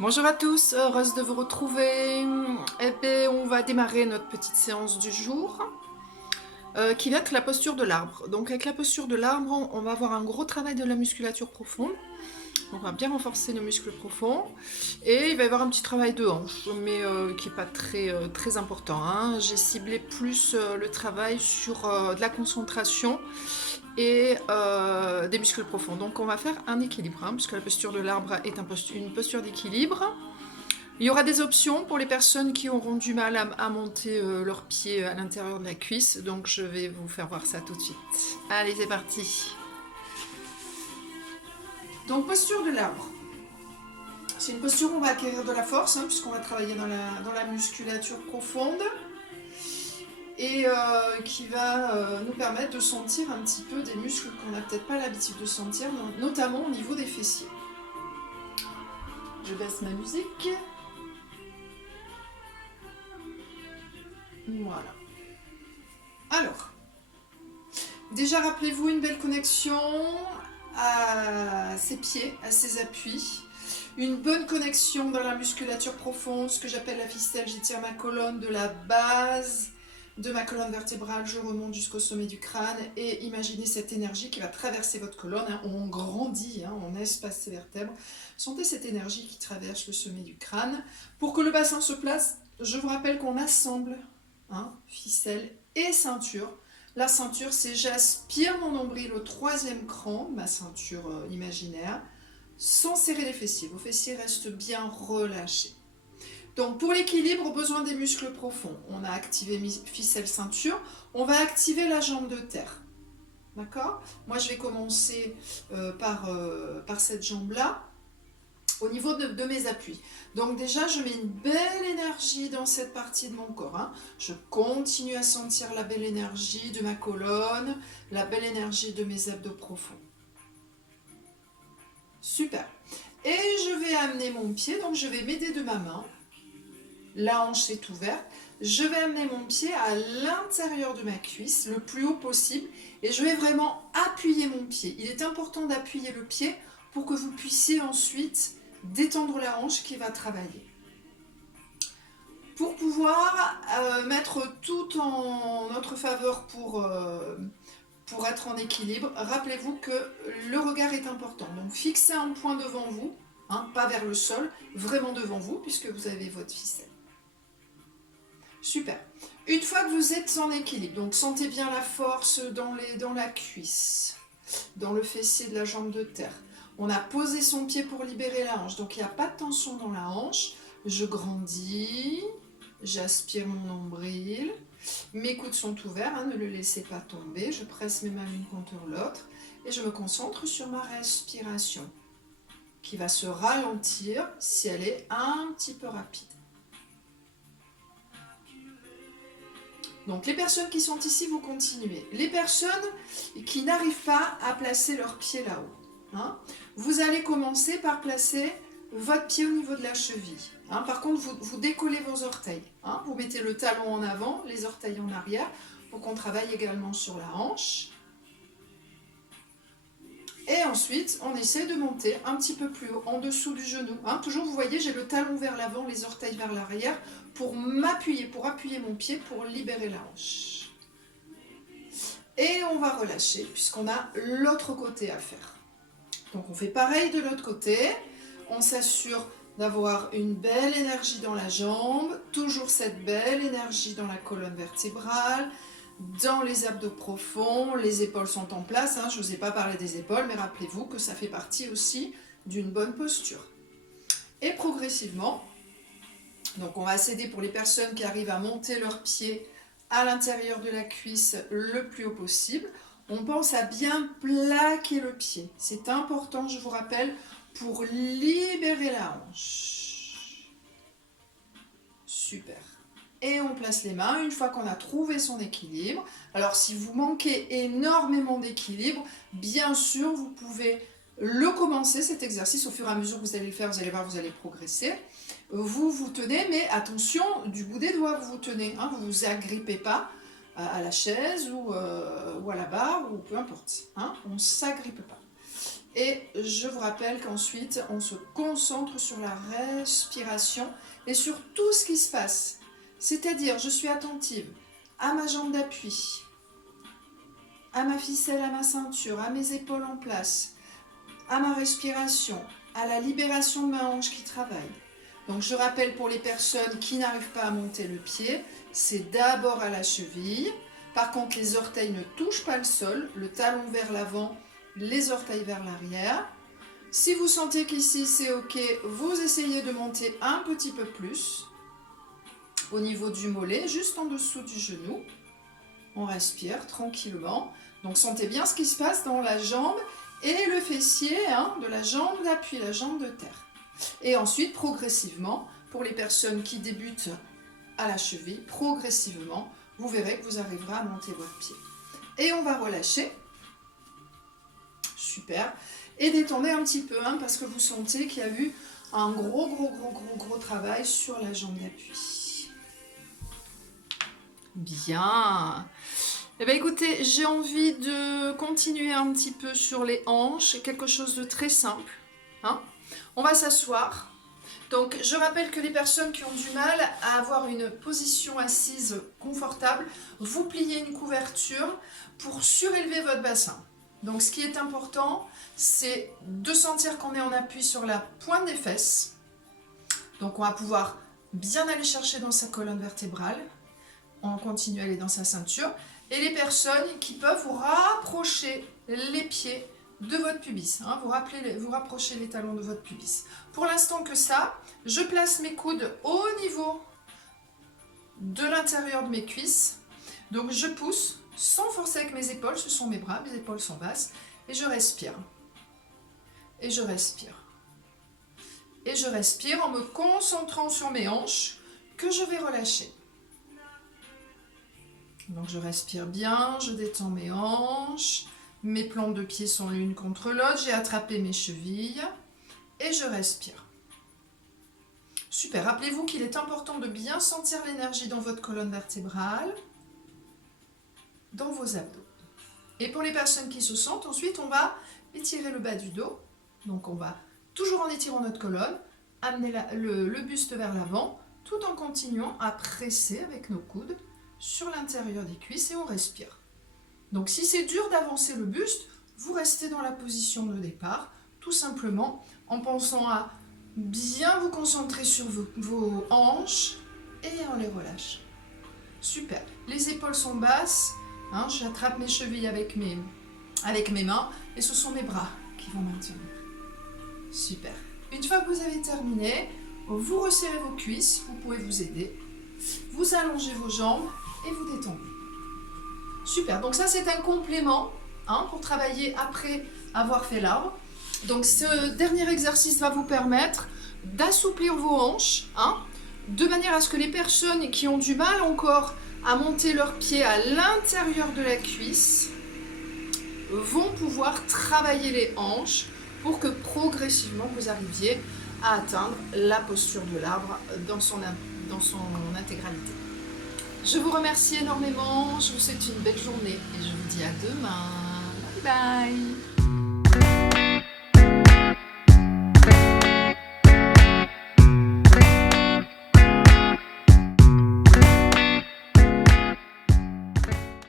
Bonjour à tous, heureuse de vous retrouver. Eh bien, on va démarrer notre petite séance du jour qui va être la posture de l'arbre. Donc avec la posture de l'arbre, on va avoir un gros travail de la musculature profonde. Donc on va bien renforcer le muscle profond. Et il va y avoir un petit travail de hanche, mais qui n'est pas très important, hein. J'ai ciblé plus le travail sur de la concentration et des muscles profonds. Donc on va faire un équilibre, hein, puisque la posture de l'arbre est une posture d'équilibre. Il y aura des options pour les personnes qui auront du mal à monter leurs pieds à l'intérieur de la cuisse, donc je vais vous faire voir ça tout de suite. Allez, c'est parti. Donc posture de l'arbre. C'est une posture où on va acquérir de la force, hein, puisqu'on va travailler dans la musculature profonde, et qui va nous permettre de sentir un petit peu des muscles qu'on n'a peut-être pas l'habitude de sentir, notamment au niveau des fessiers. Je baisse ma musique. Voilà. Alors, déjà rappelez-vous une belle connexion à ses pieds, à ses appuis. Une bonne connexion dans la musculature profonde, ce que j'appelle la ficelle. J'étire ma colonne de la base de ma colonne vertébrale, je remonte jusqu'au sommet du crâne et imaginez cette énergie qui va traverser votre colonne, hein. On grandit, hein, on espace ses vertèbres. Sentez cette énergie qui traverse le sommet du crâne. Pour que le bassin se place, je vous rappelle qu'on assemble, hein, ficelle et ceinture. La ceinture, c'est j'aspire mon nombril au troisième cran, ma ceinture imaginaire, sans serrer les fessiers. Vos fessiers restent bien relâchés. Donc pour l'équilibre, besoin des muscles profonds. On a activé ficelle ceinture. On va activer la jambe de terre. D'accord? Moi, je vais commencer par cette jambe-là, au niveau de mes appuis. Donc déjà, je mets une belle énergie dans cette partie de mon corps, hein. Je continue à sentir la belle énergie de ma colonne, la belle énergie de mes abdos profonds. Super. Et je vais amener mon pied, donc je vais m'aider de ma main. La hanche est ouverte. Je vais amener mon pied à l'intérieur de ma cuisse, le plus haut possible, et je vais vraiment appuyer mon pied. Il est important d'appuyer le pied pour que vous puissiez ensuite détendre la hanche qui va travailler. Pour pouvoir mettre tout en notre faveur pour être en équilibre, rappelez-vous que le regard est important. Donc fixez un point devant vous, hein, pas vers le sol, vraiment devant vous, puisque vous avez votre ficelle. Super. Une fois que vous êtes en équilibre, donc sentez bien la force dans la cuisse, dans le fessier de la jambe de terre. On a posé son pied pour libérer la hanche, donc il n'y a pas de tension dans la hanche. Je grandis, j'aspire mon nombril. Mes coudes sont ouverts, hein, ne le laissez pas tomber. Je presse mes mains l'une contre l'autre et je me concentre sur ma respiration qui va se ralentir si elle est un petit peu rapide. Donc les personnes qui sont ici, vous continuez. Les personnes qui n'arrivent pas à placer leurs pieds là-haut, hein, vous allez commencer par placer votre pied au niveau de la cheville. Hein. Par contre, vous décollez vos orteils. Hein. Vous mettez le talon en avant, les orteils en arrière, pour qu'on travaille également sur la hanche. Et ensuite, on essaie de monter un petit peu plus haut, en dessous du genou. Hein. Toujours, vous voyez, j'ai le talon vers l'avant, les orteils vers l'arrière, pour m'appuyer, pour appuyer mon pied, pour libérer la hanche. Et on va relâcher, puisqu'on a l'autre côté à faire. Donc on fait pareil de l'autre côté. On s'assure d'avoir une belle énergie dans la jambe, toujours cette belle énergie dans la colonne vertébrale, dans les abdos profonds, les épaules sont en place, hein. Je ne vous ai pas parlé des épaules, mais rappelez-vous que ça fait partie aussi d'une bonne posture. Et progressivement, donc on va s'aider pour les personnes qui arrivent à monter leurs pieds à l'intérieur de la cuisse le plus haut possible. On pense à bien plaquer le pied. C'est important, je vous rappelle, pour libérer la hanche. Super. Et on place les mains une fois qu'on a trouvé son équilibre. Alors si vous manquez énormément d'équilibre, bien sûr vous pouvez le commencer cet exercice au fur et à mesure que vous allez le faire, vous allez voir, vous allez progresser. Vous vous tenez, mais attention, du bout des doigts vous vous tenez, hein, vous ne vous agrippez pas à la chaise ou à la barre ou peu importe, hein, on ne s'agrippe pas. Et je vous rappelle qu'ensuite, on se concentre sur la respiration et sur tout ce qui se passe. C'est-à-dire, je suis attentive à ma jambe d'appui, à ma ficelle, à ma ceinture, à mes épaules en place, à ma respiration, à la libération de ma hanche qui travaille. Donc je rappelle pour les personnes qui n'arrivent pas à monter le pied, c'est d'abord à la cheville. Par contre, les orteils ne touchent pas le sol, le talon vers l'avant, les orteils vers l'arrière. Si vous sentez qu'ici c'est ok, vous essayez de monter un petit peu plus au niveau du mollet, juste en dessous du genou. On respire tranquillement. Donc sentez bien ce qui se passe dans la jambe et le fessier de la jambe d'appui, la jambe de terre. Et ensuite, progressivement, pour les personnes qui débutent à la cheville, progressivement, vous verrez que vous arriverez à monter votre pied. Et on va relâcher. Super. Et détendez un petit peu, parce que vous sentez qu'il y a eu un gros travail sur la jambe d'appui. Bien. Eh bien écoutez, j'ai envie de continuer un petit peu sur les hanches, quelque chose de très simple. On va s'asseoir. Donc je rappelle que les personnes qui ont du mal à avoir une position assise confortable, vous pliez une couverture pour surélever votre bassin. Donc ce qui est important, c'est de sentir qu'on est en appui sur la pointe des fesses. Donc on va pouvoir bien aller chercher dans sa colonne vertébrale. On continue à aller dans sa ceinture. Et les personnes qui peuvent vous rapprocher les pieds de votre pubis. Vous rapprochez les talons de votre pubis. Pour l'instant que ça, je place mes coudes au niveau de l'intérieur de mes cuisses. Donc je pousse sans forcer avec mes épaules, ce sont mes bras, mes épaules sont basses. Et je respire. Et je respire. Et je respire en me concentrant sur mes hanches que je vais relâcher. Donc je respire bien, je détends mes hanches, mes plantes de pied sont l'une contre l'autre, j'ai attrapé mes chevilles et je respire. Super, rappelez-vous qu'il est important de bien sentir l'énergie dans votre colonne vertébrale, dans vos abdos. Et pour les personnes qui se sentent, ensuite on va étirer le bas du dos. Donc on va, toujours en étirant notre colonne, amener le buste vers l'avant, tout en continuant à presser avec nos coudes sur l'intérieur des cuisses et on respire. Donc si c'est dur d'avancer le buste, vous restez dans la position de départ, tout simplement en pensant à bien vous concentrer sur vos hanches et on les relâche. Super, les épaules sont basses, j'attrape mes chevilles avec mes mains et ce sont mes bras qui vont maintenir. Super. Une fois que vous avez terminé, vous resserrez vos cuisses, vous pouvez vous aider, vous allongez vos jambes et vous détendez. Super, donc ça c'est un complément pour travailler après avoir fait l'arbre. Donc ce dernier exercice va vous permettre d'assouplir vos hanches, de manière à ce que les personnes qui ont du mal encore à monter leurs pieds à l'intérieur de la cuisse vont pouvoir travailler les hanches pour que progressivement vous arriviez à atteindre la posture de l'arbre dans son intégralité. Je vous remercie énormément, je vous souhaite une belle journée et je vous dis à demain. Bye bye.